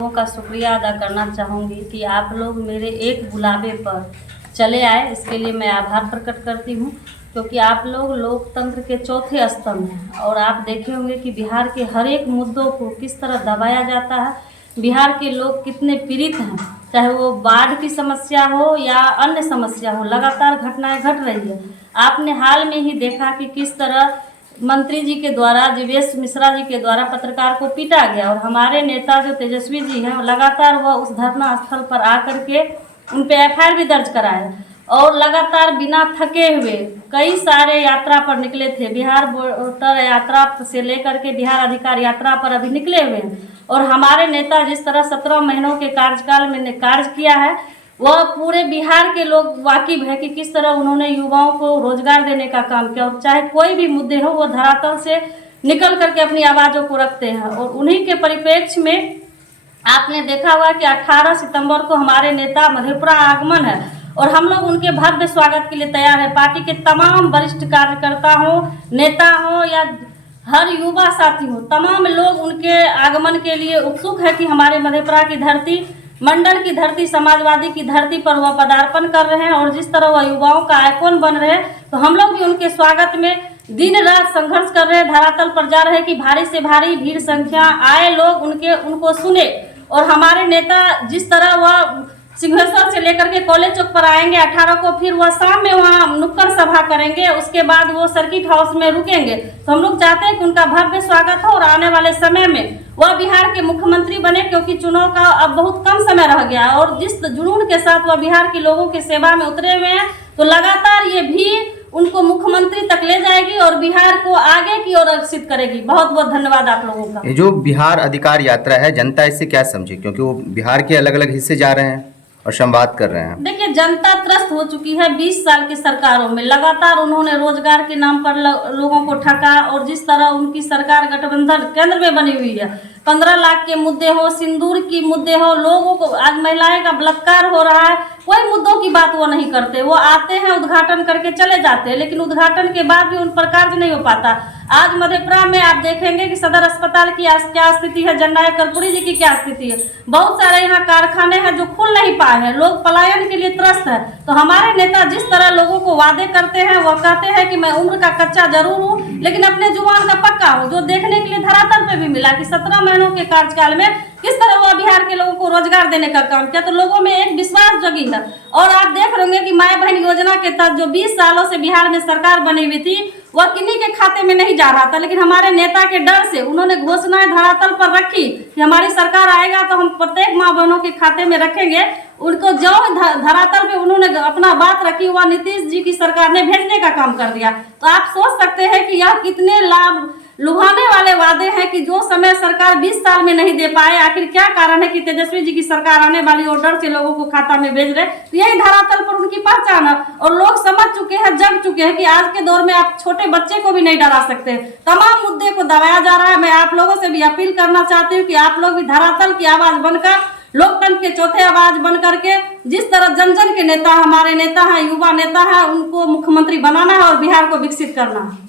लोगों का शुक्रिया अदा करना चाहूँगी कि आप लोग मेरे एक बुलावे पर चले आए, इसके लिए मैं आभार प्रकट करती हूँ। क्योंकि आप लोग लोकतंत्र के चौथे स्तंभ हैं और आप देखे होंगे कि बिहार के हर एक मुद्दों को किस तरह दबाया जाता है। बिहार के लोग कितने पीड़ित हैं, चाहे वो बाढ़ की समस्या हो या अन्य समस्या हो, लगातार घटनाएं घट रही है। आपने हाल में ही देखा कि किस तरह मंत्री जी के द्वारा, जीवेश मिश्रा जी के द्वारा पत्रकार को पीटा गया और हमारे नेता जो तेजस्वी जी हैं लगातार वह उस धरना स्थल पर आकर के उन पे एफआईआर भी दर्ज कराए और लगातार बिना थके हुए कई सारे यात्रा पर निकले थे। बिहार वोटर यात्रा से लेकर के बिहार अधिकार यात्रा पर अभी निकले हुए हैं और हमारे नेता जिस तरह 17 महीनों के कार्यकाल में कार्य किया है वह पूरे बिहार के लोग वाकिफ है कि किस तरह उन्होंने युवाओं को रोजगार देने का काम किया और चाहे कोई भी मुद्दे हो वो धरातल से निकल करके अपनी आवाज़ों को रखते हैं। और उन्हीं के परिप्रेक्ष्य में आपने देखा हुआ कि 18 सितंबर को हमारे नेता मधेपुरा आगमन है और हम लोग उनके भव्य स्वागत के लिए तैयार है। पार्टी के तमाम वरिष्ठ कार्यकर्ता हो, नेता हो या हर युवा साथी हो, तमाम लोग उनके आगमन के लिए उत्सुक है कि हमारे मधेपुरा की धरती, मंडल की धरती, समाजवादी की धरती पर वह पदार्पण कर रहे हैं और जिस तरह वह युवाओं का आइकॉन बन रहे हैं, तो हम लोग भी उनके स्वागत में दिन रात संघर्ष कर रहे हैं, धरातल पर जा रहे हैं कि भारी से भारी भीड़ संख्या आए, लोग उनको सुने। और हमारे नेता जिस तरह वह सिंहेश्वर से लेकर के कॉलेज चौक पर आएंगे 18 को, फिर वह शाम में वहाँ नुक्कड़ सभा करेंगे, उसके बाद वो सर्किट हाउस में रुकेंगे। तो हम लोग चाहते हैं कि उनका भव्य स्वागत हो और आने वाले समय में वह बिहार के मुख्यमंत्री बने, क्योंकि चुनाव का अब बहुत कम समय रह गया और जिस जुनून के साथ वह बिहार के लोगों की सेवा में उतरे हुए हैं, तो लगातार ये भी उनको मुख्यमंत्री तक ले जाएगी और बिहार को आगे की ओर अग्रसित करेगी। बहुत बहुत धन्यवाद आप लोगों का। ये जो बिहार अधिकार यात्रा है, जनता इससे क्या समझे, क्योंकि वो बिहार के अलग अलग हिस्से जा रहे हैं और संवाद कर रहे हैं। देखिए, जनता त्रस्त हो चुकी है 20 साल की सरकारों में। लगातार उन्होंने रोजगार के नाम पर लोगों को ठगा और जिस तरह उनकी सरकार गठबंधन केंद्र में बनी हुई है, 15 लाख के मुद्दे हो, सिंदूर की मुद्दे हो, लोगों को आज महिलाएं का बलात्कार हो रहा है, कोई मुद्दों की बात वो नहीं करते। वो आते हैं, उद्घाटन करके चले जाते हैं, लेकिन उद्घाटन के बाद भी उन पर कार्य नहीं हो पाता। आज मधेपुरा में आप देखेंगे कि सदर अस्पताल की क्या स्थिति है, जननायक कर्पूरी जी की क्या स्थिति है। बहुत सारे यहाँ कारखाने हैं जो खुल नहीं पाए हैं, लोग पलायन के लिए त्रस्त है। तो हमारे नेता जिस तरह लोगों को वादे करते हैं, वो कहते हैं कि मैं उम्र का कच्चा जरूर हूँ लेकिन अपने जुबान का पक्का हूँ, जो देखने के लिए धरातल पे भी मिला कि 17 महीनों के कार्यकाल में किस तरह वह बिहार के लोगों को रोजगार देने का काम किया। तो लोगों में एक विश्वास जगी है और आप देख रहे होंगे कि माय बहन योजना के तहत जो 20 सालों से बिहार में सरकार बनी हुई थी, वह किन्हीं के खाते में नहीं जा रहा था, लेकिन हमारे नेता के डर से उन्होंने घोषणाएं धरातल पर रखी कि हमारी सरकार आएगा तो हम प्रत्येक माँ बहनों के खाते में रखेंगे। उनको जो धरातल पे उन्होंने अपना बात रखी, वह नीतीश जी की सरकार ने भेजने का काम कर दिया। तो आप सोच सकते हैं कि यह कितने लाभ लुभाने वाले वादे हैं कि जो समय सरकार 20 साल में नहीं दे पाए। आखिर क्या कारण है कि तेजस्वी जी की सरकार आने वाली ऑर्डर से लोगों को खाता में भेज रहे? तो यही धरातल पर उनकी पहचान है और लोग समझ चुके हैं, जग चुके हैं कि आज के दौर में आप छोटे बच्चे को भी नहीं डरा सकते। तमाम मुद्दे को दबाया जा रहा है। मैं आप लोगों से भी अपील करना चाहती हूँ कि आप लोग भी धरातल की आवाज बनकर, लोकतंत्र के चौथे आवाज बन करके, जिस तरह जन जन के नेता हमारे नेता हैं, युवा नेता हैं, उनको मुख्यमंत्री बनाना है और बिहार को विकसित करना है।